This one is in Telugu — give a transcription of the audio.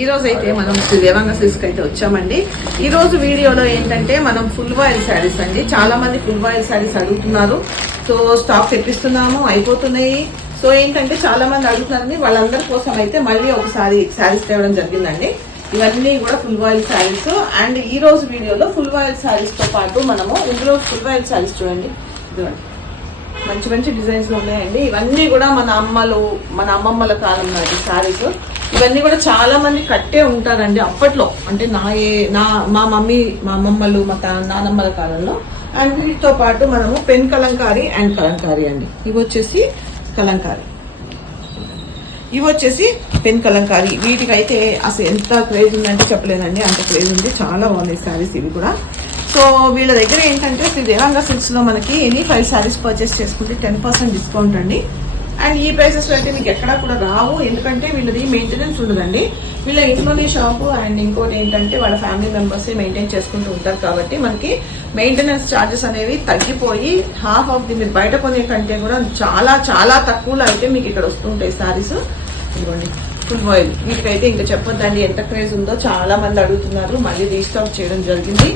ఈ రోజు అయితే మనం శ్రీ దేవాంగ సిల్క్స్ అయితే వచ్చామండి. ఈ రోజు వీడియోలో ఏంటంటే మనం ఫుల్ వాయిల్ శారీస్ అండి. చాలా మంది ఫుల్ వాయిల్ శారీస్ అడుగుతున్నారు. సో స్టాక్ తెప్పిస్తున్నాము, అయిపోతున్నాయి. సో ఏంటంటే చాలా మంది అడుగుతున్నారని వాళ్ళందరి కోసం అయితే మళ్ళీ ఒకసారి శారీస్ తేవడం జరిగిందండి. ఇవన్నీ కూడా ఫుల్ వాయిల్ శారీస్. అండ్ ఈ రోజు వీడియోలో ఫుల్ వాయిల్ శారీస్ తో పాటు మనము ఇందులో ఫుల్ వాయిల్ శారీస్ చూడండి, ఇదిగోండి మంచి మంచి డిజైన్స్ ఉన్నాయండి. ఇవన్నీ కూడా మన అమ్మమ్మల కాలం నాటి శారీస్. ఇవన్నీ కూడా చాలా మంది కట్టే ఉంటారండి అప్పట్లో, అంటే మా మమ్మీ, మా అమ్మమ్మలు, మా నానమ్మల కాలంలో. అండ్ వీటితో పాటు మనము పెన్ కలంకారీ అండ్ కలంకారీ అండి. ఇవి వచ్చేసి కలంకారీ, ఇవి వచ్చేసి పెన్ కలంకారీ. వీటికైతే అసలు ఎంత క్రేజ్ ఉందంటే చెప్పలేనండి, అంత క్రేజ్ ఉంది. చాలా బాగున్నాయి శారీస్ ఇవి కూడా. సో వీళ్ళ దగ్గర ఏంటంటే శ్రీ దేవాంగ సిల్క్స్ లో మనకి ఎనీ 5 శారీస్ పర్చేస్ చేసుకుంటే 10% డిస్కౌంట్ అండి. అండ్ ఈ ప్రైసెస్ లో అయితే మీకు ఎక్కడా కూడా రావు, ఎందుకంటే వీళ్ళది మెయింటెనెన్స్ ఉండదండి. వీళ్ళ ఇంట్లోనే షాపు. అండ్ ఇంకోటి ఏంటంటే వాళ్ళ ఫ్యామిలీ మెంబర్స్ మెయింటైన్ చేసుకుంటూ ఉంటారు కాబట్టి మనకి మెయింటెనెన్స్ ఛార్జెస్ అనేవి తగ్గిపోయి హాఫ్ ఆఫ్ ది మీరు బయట కొనే కంటే కూడా చాలా చాలా తక్కువలో అయితే మీకు ఇక్కడ వస్తుంటాయి శారీస్. ఇదిగోండి ఫుల్ వాయిల్. వీటికైతే ఇంకా చెప్పొద్దండి ఎంత క్రేజ్ ఉందో. చాలా మంది అడుగుతున్నారు, మళ్ళీ రీస్టాక్ చేయడం జరిగింది.